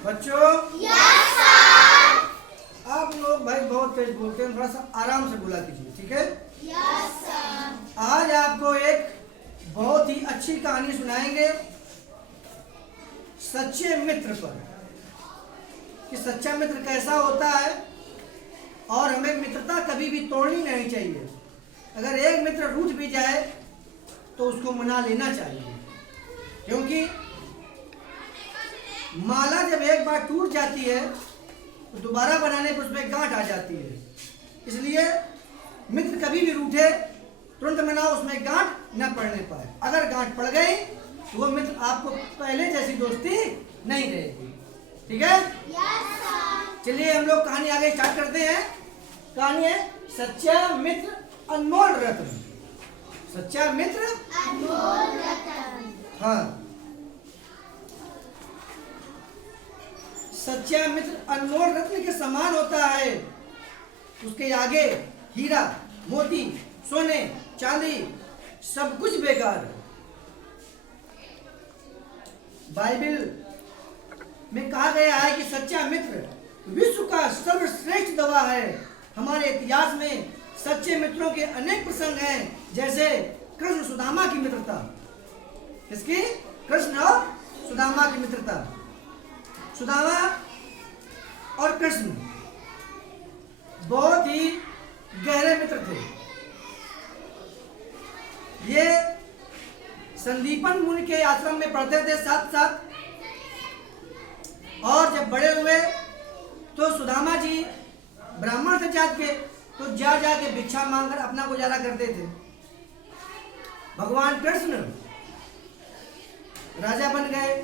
बच्चों yes sir. आप लोग भाई बहुत तेज बोलते हैं, थोड़ा सा आराम से बोला कीजिए, ठीक है। Yes sir. आज आपको एक बहुत ही अच्छी कहानी सुनाएंगे सच्चे मित्र पर, कि सच्चा मित्र कैसा होता है और हमें मित्रता कभी भी तोड़नी नहीं चाहिए। अगर एक मित्र रूठ भी जाए तो उसको मना लेना चाहिए, क्योंकि माला जब एक बार टूट जाती है तो दोबारा बनाने पर उसमें गांठ आ जाती है। इसलिए मित्र कभी भी रूठे तुरंत मनाओ, उसमें गांठ न पड़ने पाए। अगर गांठ पड़ गई तो वो मित्र आपको पहले जैसी दोस्ती नहीं रहेगी, ठीक है। Yes sir. चलिए हम लोग कहानी आगे स्टार्ट करते हैं। कहानी है सच्चा मित्र अनमोल रत्न। सच्चा मित्र अनमोल रतन। हाँ, सच्चा मित्र अनमोल रत्न के समान होता है। उसके आगे हीरा मोती सोने चांदी सब कुछ बेकार है। बाइबल में कहा गया है कि सच्चा मित्र विश्व का सर्वश्रेष्ठ दवा है। हमारे इतिहास में सच्चे मित्रों के अनेक प्रसंग हैं, जैसे कृष्ण सुदामा की मित्रता। इसकी कृष्ण और सुदामा की मित्रता। सुदामा और कृष्ण बहुत ही गहरे मित्र थे। ये संदीपन मुनि के आश्रम में पढ़ते थे साथ साथ, और जब बड़े हुए तो सुदामा जी ब्राह्मण थे जात के, तो जा के भिक्षा मांगकर अपना गुजारा करते थे। भगवान कृष्ण राजा बन गए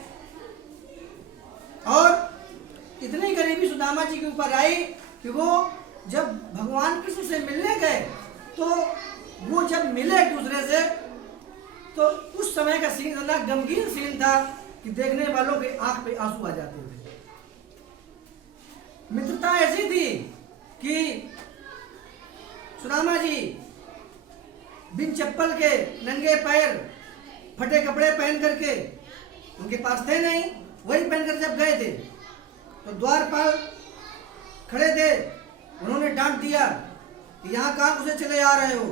और इतनी गरीबी सुदामा जी के ऊपर आई कि वो जब भगवान कृष्ण से मिलने गए तो वो जब मिले एक दूसरे से तो उस समय का सीन इतना गमगीन सीन था कि देखने वालों के आंख पे आंसू आ जाते थे। मित्रता ऐसी थी कि सुदामा जी बिन चप्पल के नंगे पैर फटे कपड़े पहन करके, उनके पास थे नहीं, वही पहनकर जब गए थे तो द्वारपाल खड़े थे। उन्होंने डांट दिया कि यहाँ कहाँ घुसे चले आ रहे हो।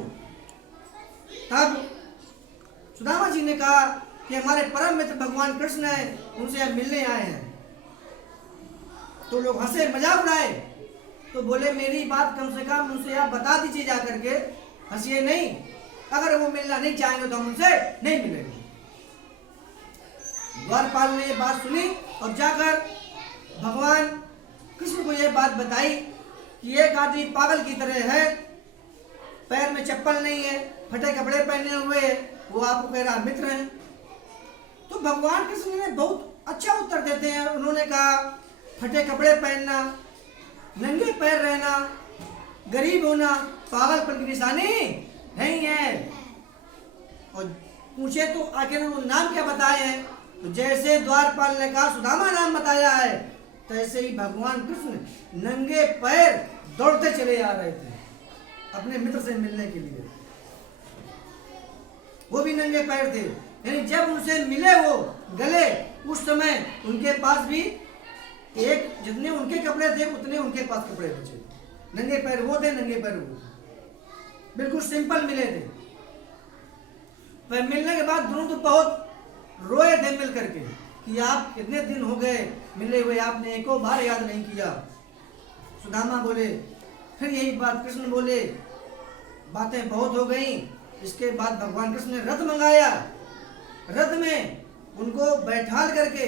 तब सुदामा जी ने कहा कि हमारे परम मित्र भगवान कृष्ण हैं, उनसे हम मिलने आए हैं। तो लोग हंसे मजाक उड़ाए, तो बोले मेरी बात कम से कम उनसे आप बता दीजिए जा करके, हंसिए नहीं। अगर वो मिलना नहीं चाहेंगे तो हम उनसे नहीं मिलेंगे। द्वारपाल ने ये बात सुनी और जाकर भगवान कृष्ण को ये बात बताई कि एक आदमी पागल की तरह है, पैर में चप्पल नहीं है, फटे कपड़े पहने हुए है, वो आपको कह रहा मित्र है। तो भगवान कृष्ण ने बहुत अच्छा उत्तर देते हैं। उन्होंने कहा फटे कपड़े पहनना, नंगे पैर रहना, गरीब होना पागलपन की निशानी नहीं है। और पूछे तो आखिर वो नाम क्या बताए हैं, तो जैसे द्वारपाल ने कहा सुदामा नाम बताया है, तैसे ही भगवान कृष्ण नंगे पैर दौड़ते चले आ रहे थे अपने मित्र से मिलने के लिए। वो भी नंगे पैर थे, यानी जब उनसे मिले वो गले, उस समय उनके पास भी एक जितने उनके कपड़े थे उतने उनके पास कपड़े बचे। नंगे पैर वो थे, नंगे पैर वो थे, बिल्कुल सिंपल मिले थे। पर मिलने के बाद दोनों तो बहुत रोए थे मिल करके कि आप कितने दिन हो गए मिले हुए, आपने एको बार याद नहीं किया। सुदामा बोले, फिर यही बात कृष्ण बोले, बातें बहुत हो गई। इसके बाद भगवान कृष्ण ने रथ मंगाया। रथ में उनको बैठाल करके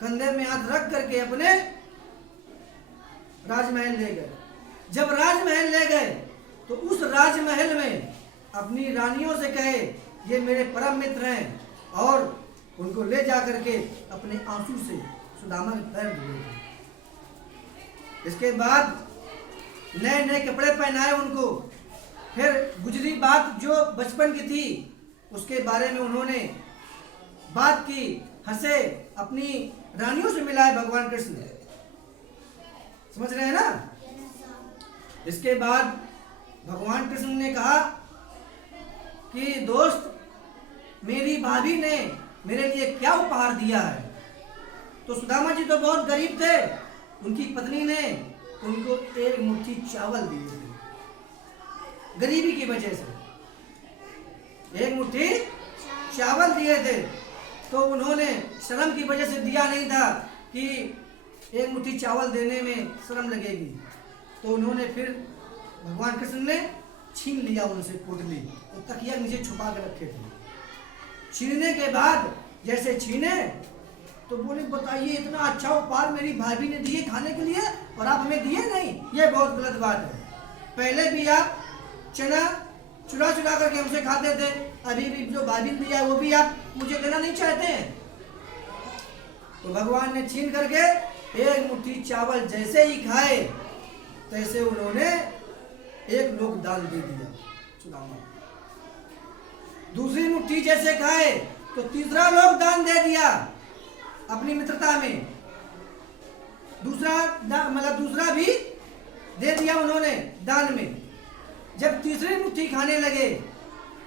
कंधे में हाथ रख करके अपने राजमहल ले गए। जब राजमहल ले गए तो उस राजमहल में अपनी रानियों से कहे ये मेरे परम मित्र हैं, और उनको ले जा करके अपने आंसू से सुदामा के पैर धुए। इसके बाद नए नए कपड़े पहनाए उनको। फिर गुजरी बात जो बचपन की थी उसके बारे में उन्होंने बात की, हंसे, अपनी रानियों से मिलाए भगवान कृष्ण। समझ रहे हैं ना। इसके बाद भगवान कृष्ण ने कहा कि दोस्त, मेरी भाभी ने मेरे लिए क्या उपहार दिया है। तो सुदामा जी तो बहुत गरीब थे, उनकी पत्नी ने उनको एक मुट्ठी चावल दिए थे, गरीबी की वजह से एक मुट्ठी चावल दिए थे। तो उन्होंने शर्म की वजह से दिया नहीं था कि एक मुट्ठी चावल देने में शर्म लगेगी, तो उन्होंने फिर भगवान कृष्ण ने छीन लिया उनसे पोटली, तो तकिया नीचे छुपा कर रखे थे। छीनने के बाद जैसे छीने तो बोले बताइए इतना अच्छा उपहार मेरी भाभी ने दिए खाने के लिए और आप हमें दिए नहीं, ये बहुत गलत बात है। पहले भी आप चना चुरा चुरा करके हमसे खाते थे, अभी भी जो भाभी ने दिया वो भी आप मुझे देना नहीं चाहते हैं। तो भगवान ने छीन करके एक मुट्ठी चावल जैसे ही खाए तैसे उन्होंने एक लोक दान दे दिया सुदामा। दूसरी मुट्ठी जैसे खाए तो तीसरा लोक दान दे दिया अपनी मित्रता में। दूसरा भी दे दिया उन्होंने दान में। जब तीसरी मुट्ठी खाने लगे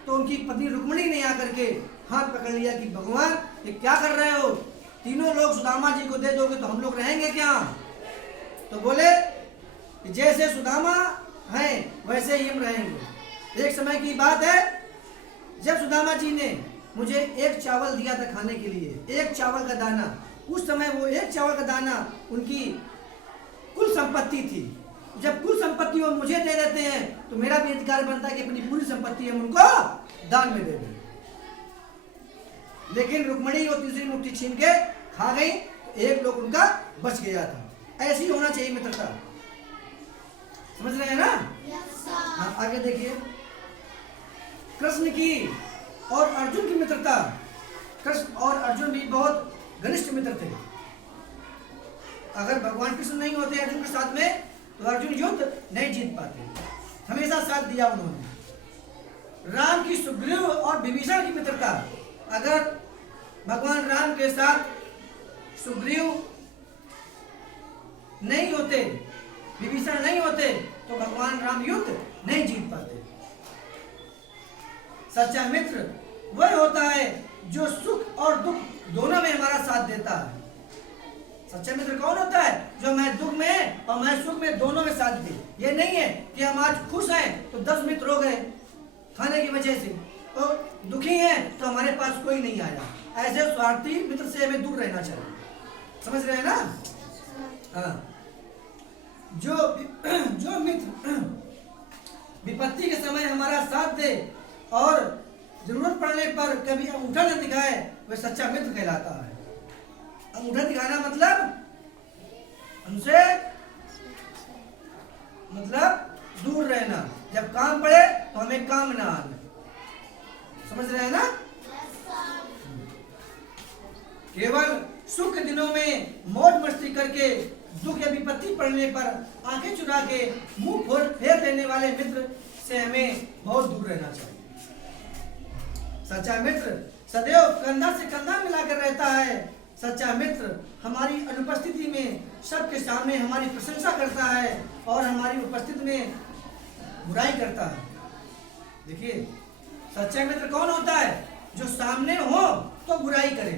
तो उनकी पत्नी रुक्मिणी ने आकर के हाथ पकड़ लिया कि भगवान ये क्या कर रहे हो, तीनों लोग सुदामा जी को दे दोगे तो हम लोग रहेंगे क्या। तो बोले जैसे सुदामा हैं वैसे ही हम रहेंगे। एक समय की बात है जब सुदामा जी ने मुझे एक चावल दिया था खाने के लिए, एक चावल का दाना। उस समय वो एक चावल का दाना उनकी कुल संपत्ति थी। जब कुल संपत्ति वो मुझे दे देते हैं तो मेरा भी अधिकार बनता है कि अपनी पूरी संपत्ति हम उनको दान में दे दें। लेकिन रुक्मिणी वो तीसरी मुट्ठी छीन के खा गई तो एक लोग उनका बच गया था। ऐसी होना चाहिए मित्रता, समझ रहे हैं ना। हाँ, आगे देखिए कृष्ण की और अर्जुन की मित्रता। कृष्ण और अर्जुन भी बहुत घनिष्ठ मित्र थे। अगर भगवान कृष्ण नहीं होते अर्जुन के साथ में तो अर्जुन युद्ध नहीं जीत पाते, हमेशा साथ दिया उन्होंने। राम की सुग्रीव और विभीषण की मित्रता। अगर भगवान राम के साथ सुग्रीव नहीं होते, विभीषण नहीं होते तो भगवान राम युद्ध नहीं जीत पाते। सच्चा मित्र वह होता है जो सुख और दुख दोनों में हमारा साथ देता है। सच्चा मित्र कौन होता है? जो मैं दुख में और मैं सुख में दोनों में साथ दे। ये नहीं है कि हम आज खुश हैं तो 10 मित्र हो गए खाने की वजह से, और दुखी हैं तो हमारे पास कोई नहीं आया। ऐसे स्वार्थी मित्र से हमें दूर रहना चाहिए, समझ रहे हैं ना। हाँ, जो मित्र विपत्ति के समय हमारा साथ दे और जरूरत पड़ने पर कभी अंगूठा न दिखाए वह सच्चा मित्र कहलाता है। अंगूठा दिखाना मतलब हमसे दूर रहना, जब काम पड़े तो हमें काम ना आना, समझ रहे हैं ना। केवल सुख के दिनों में मौज मस्ती करके दुख या विपत्ति पड़ने पर आंखें चुरा के मुंह फेर देने वाले मित्र से हमें बहुत दूर रहना चाहिए। सच्चा मित्र सदैव कंधा से कंधा मिलाकर रहता है। सच्चा मित्र हमारी अनुपस्थिति में सबके सामने हमारी प्रशंसा करता है और हमारी उपस्थिति में बुराई करता है। देखिए सच्चा मित्र कौन होता है? जो सामने हो तो बुराई करे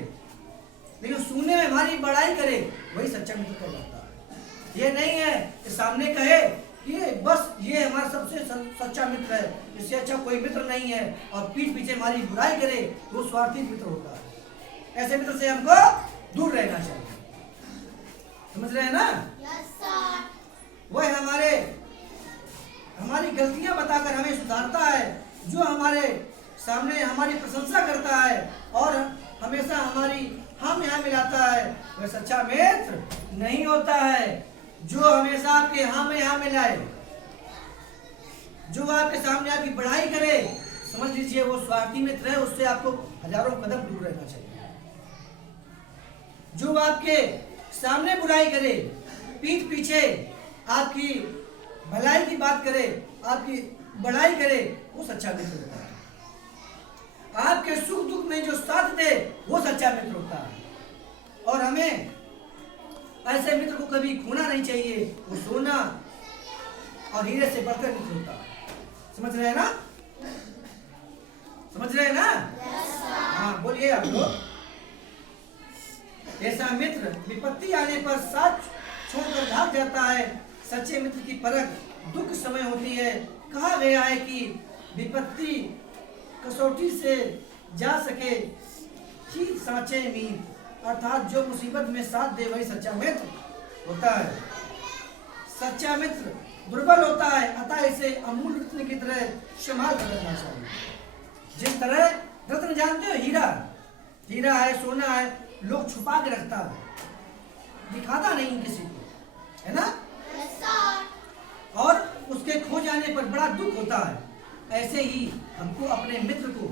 लेकिन सुनने में हमारी बड़ाई करे, वही सच्चा मित्र कहलाता है। ये नहीं है कि सामने कहे ये बस ये हमारा सबसे सच्चा मित्र है, इससे अच्छा कोई मित्र नहीं है, और पीठ पीछे हमारी बुराई करे वो स्वार्थी मित्र होता है। ऐसे मित्र से हमको दूर रहना चाहिए, समझ रहे हैं ना। वह हमारी गलतियां बताकर हमें सुधारता है, जो हमारे सामने हमारी प्रशंसा करता है और हमेशा हमारी हम यहाँ मिलाता है, वह सच्चा मित्र नहीं होता है। जो हमेशा आपके हाँ में हाँ मिलाए, जो आपके सामने आपकी बड़ाई करे, समझ लीजिए वो स्वार्थी मित्र है, उससे आपको हजारों कदम दूर रहना चाहिए। जो आपके सामने बुराई करे, पीठ पीछे आपकी भलाई की बात करे, आपकी बड़ाई करे, वो सच्चा मित्र होता है। आपके सुख दुख में जो साथ दे वो सच्चा मित्र होता है। और हमें ऐसे मित्र को कभी खोना नहीं चाहिए, वो सोना और हीरे से बढ़कर मित्र होता है। समझ रहे हैं ना, समझ रहे हैं ना। हाँ बोलिए आप लोग। ऐसा मित्र विपत्ति आने पर साथ छोड़कर भाग जाता है। सच्चे मित्र की परख दुख समय होती है। कहा गया है कि विपत्ति कसौटी से जा सके ही साचे मीत, अर्थात जो मुसीबत में साथ दे वही सच्चा मित्र होता है। सच्चा मित्र दुर्बल होता है, अतः इसे अमूल्य रत्न की तरह संभाल कर रखना चाहिए। जिस तरह रत्न जानते हो, हीरा है, सोना है, लोग छुपा के रखता है, दिखाता नहीं किसी को, है ना। और उसके खो जाने पर बड़ा दुख होता है। ऐसे ही हमको अपने मित्र को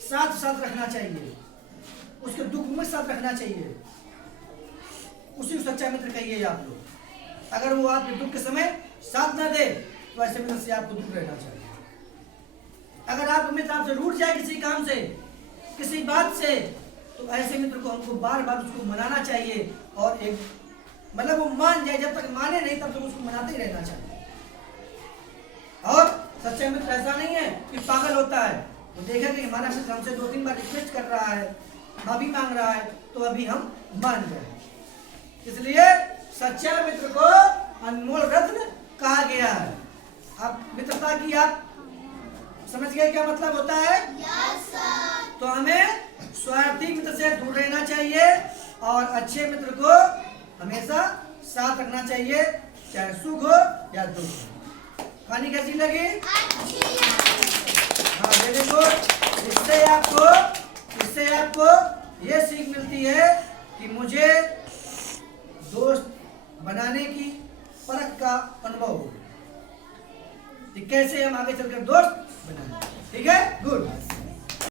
साथ साथ रखना चाहिए, उसके दुख में साथ रखना चाहिए। उसी को सच्चा मित्र कहिए आप लोग। अगर वो आपके दुख के समय साथ ना दे तो ऐसे मित्र से आपको दूर रहना चाहिए। अगर आप मित्र आपसे रूठ जाए किसी काम से, किसी बात से, तो ऐसे मित्र को हमको बार बार उसको मनाना चाहिए और एक मतलब वो मान जाए, जब तक माने नहीं तब तक उसको मनाते ही रहना चाहिए। और सच्चा मित्र ऐसा नहीं है कि पागल होता है, वो देखेगा कि हमारा मित्र हमसे 2-3 बार रिक्वेस्ट कर रहा है, माफी मांग रहा है, तो अभी हम मान जाए। इसलिए सच्चा मित्र को अनमोल रत्न कहा गया है। अब मित्रता की आप समझ गए क्या मतलब होता है? तो हमें स्वार्थी मित्र से दूर रहना चाहिए और अच्छे मित्र को हमेशा साथ रखना चाहिए, चाहे सुख हो या दुख हो। कहानी कैसी लगी? हाँ, वेरी गुड। इससे आपको ये सीख मिलती है कि मुझे दोस्त बनाने की परख का अनुभव हो कि कैसे हम आगे चलकर दोस्त बनाएं। ठीक है, गुड।